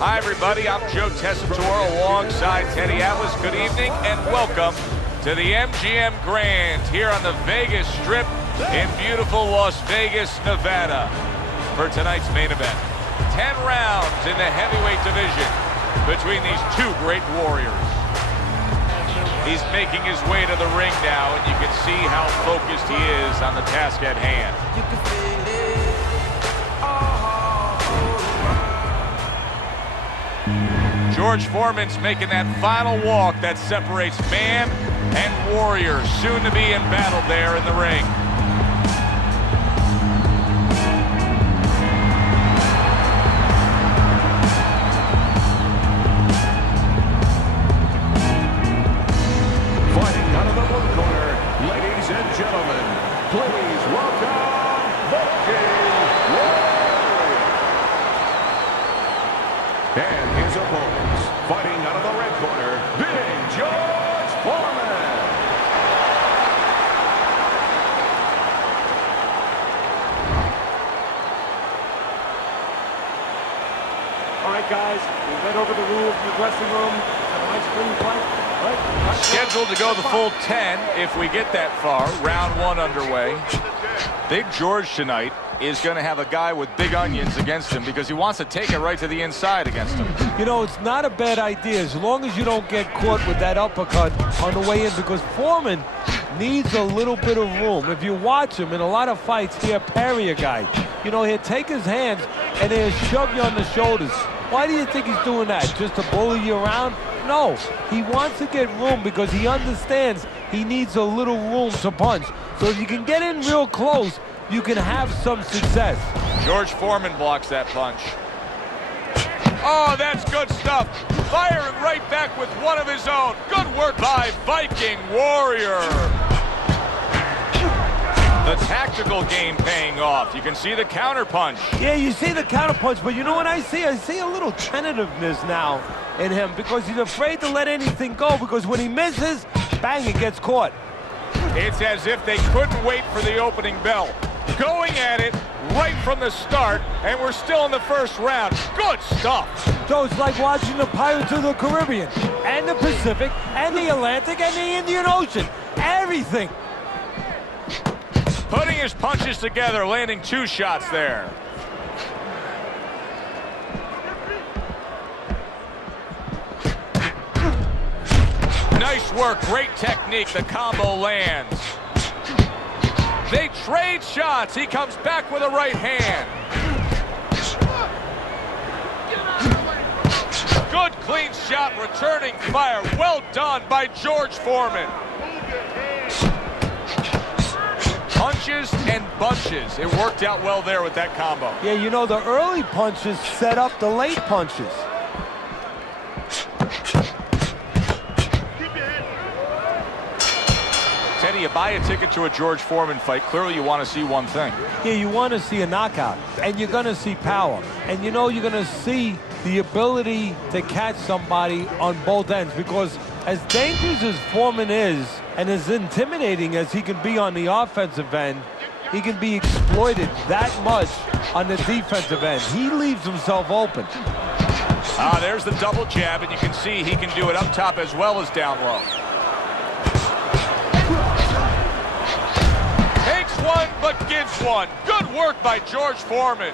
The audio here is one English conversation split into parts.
Hi, everybody. I'm Joe Tessitore alongside Teddy Atlas. Good evening and welcome to the MGM Grand here on the Vegas Strip in beautiful Las Vegas, Nevada for tonight's main event. 10 rounds in the heavyweight division between these two great warriors. He's making his way to the ring now, and you can see how focused he is on the task at hand. You can feel it. George Foreman's making that final walk that separates man and warrior, soon to be in battle there in the ring. Fighting out of the blue corner, ladies and gentlemen, please welcome the King Warrior. And his opponents, fighting out of the red corner, Big George Foreman. All right, guys, we went over the rules in the dressing room. Have a nice clean fight. Right. Scheduled to go the full 10 if we get that far. Round one underway. Big George tonight is going to have a guy with big onions against him because he wants to take it right to the inside against him. You know, it's not a bad idea as long as you don't get caught with that uppercut on the way in, because Foreman needs a little bit of room. If you watch him in a lot of fights, he'll parry a guy. You know, he'll take his hands and he'll shove you on the shoulders. Why do you think he's doing that? Just to bully you around? No, he wants to get room because he understands he needs a little room to punch. So if you can get in real close, you can have some success. George Foreman blocks that punch. Oh, that's good stuff. Firing right back with one of his own. Good work by Viking Warrior. The tactical game paying off. You can see the counter punch. Yeah, you see the counter punch, but you know what I see? I see a little tentativeness now in him because he's afraid to let anything go, because when he misses, bang, he gets caught. It's as if they couldn't wait for the opening bell. Going at it right from the start, and we're still in the first round. Good stuff. So it's like watching the Pirates of the Caribbean, and the Pacific, and the Atlantic, and the Indian Ocean. Everything. Putting his punches together, landing 2 shots there. Nice work, great technique, the combo lands. They trade shots, he comes back with a right hand. Good clean shot, returning fire, well done by George Foreman. Punches and bunches. It worked out well there with that combo. Yeah, you know, the early punches set up the late punches. Teddy, you buy a ticket to a George Foreman fight, clearly you want to see one thing. Yeah, you want to see a knockout, and you're going to see power. And you know you're going to see the ability to catch somebody on both ends, because as dangerous as Foreman is, and as intimidating as he can be on the offensive end, he can be exploited that much on the defensive end. He leaves himself open. There's the double jab, and you can see he can do it up top as well as down low. Takes one, but gives one. Good work by George Foreman.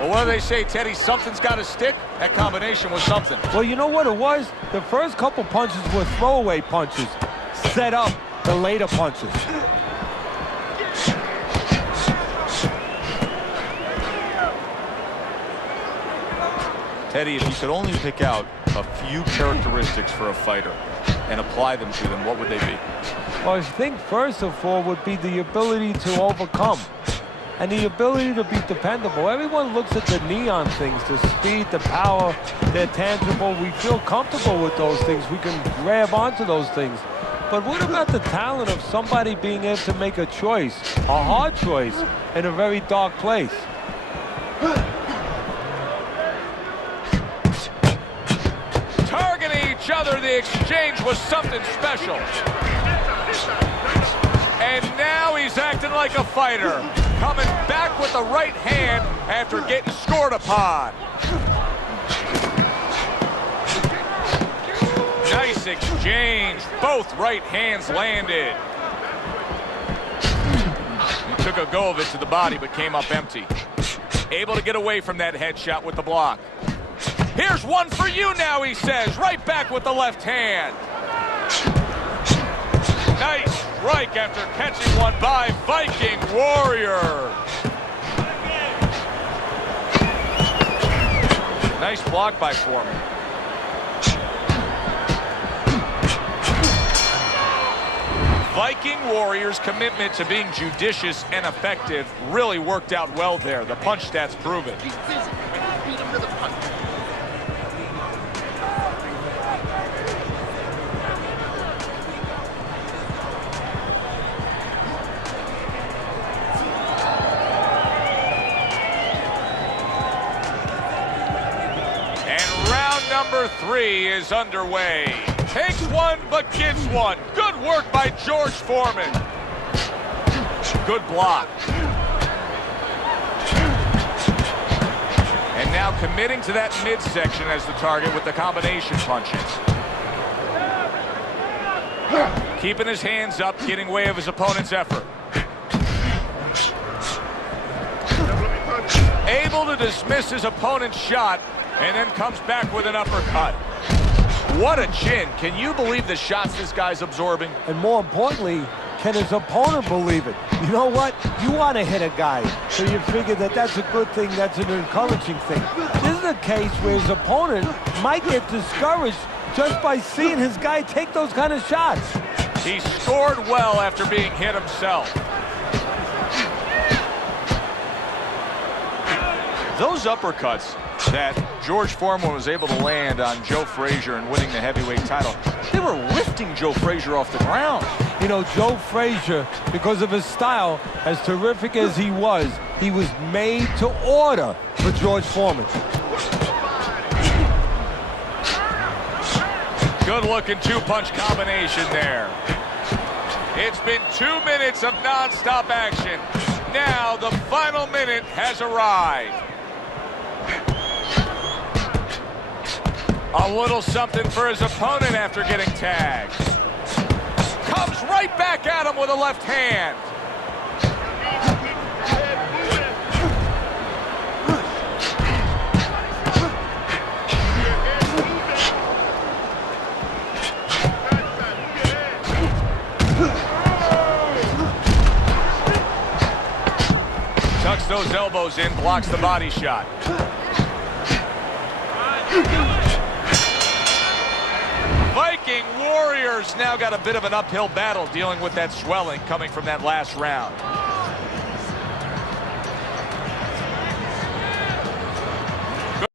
Well, what do they say, Teddy? Something's got to stick. That combination was something. Well, you know what it was? The first couple punches were throwaway punches, set up the later punches. Teddy, if you could only pick out a few characteristics for a fighter and apply them to them, what would they be? Well, I think first of all would be the ability to overcome and the ability to be dependable. Everyone looks at the neon things, the speed, the power, they're tangible. We feel comfortable with those things. We can grab onto those things. But what about the talent of somebody being able to make a choice, a hard choice, in a very dark place? Targeting each other, the exchange was something special. And now he's acting like a fighter, coming back with the right hand after getting scored upon. exchange. Both right hands landed. He took a go of it to the body, but came up empty. Able to get away from that headshot with the block. Here's one for you now, he says. Right back with the left hand. Nice strike after catching one by Viking Warrior. Nice block by Foreman. Viking Warriors' commitment to being judicious and effective really worked out well there. The punch stats prove it. And round number 3 is underway. Takes one, but gets one. Good work by George Foreman. Good block. And now committing to that midsection as the target with the combination punches. Keeping his hands up, getting way of his opponent's effort. Able to dismiss his opponent's shot, and then comes back with an uppercut. What a chin. Can you believe the shots this guy's absorbing? And more importantly, can his opponent believe it? You know what? You want to hit a guy, so you figure that that's a good thing, that's an encouraging thing. This is a case where his opponent might get discouraged just by seeing his guy take those kind of shots. He scored well after being hit himself. Those uppercuts that George Foreman was able to land on Joe Frazier and winning the heavyweight title, they were lifting Joe Frazier off the ground. You know, Joe Frazier, because of his style, as terrific as he was made to order for George Foreman. Good-looking two-punch combination there. It's been 2 minutes of non-stop action. Now the final minute has arrived. A little something for his opponent after getting tagged. Comes right back at him with a left hand. Tucks those elbows in, blocks the body shot. Viking Warriors now got a bit of an uphill battle dealing with that swelling coming from that last round.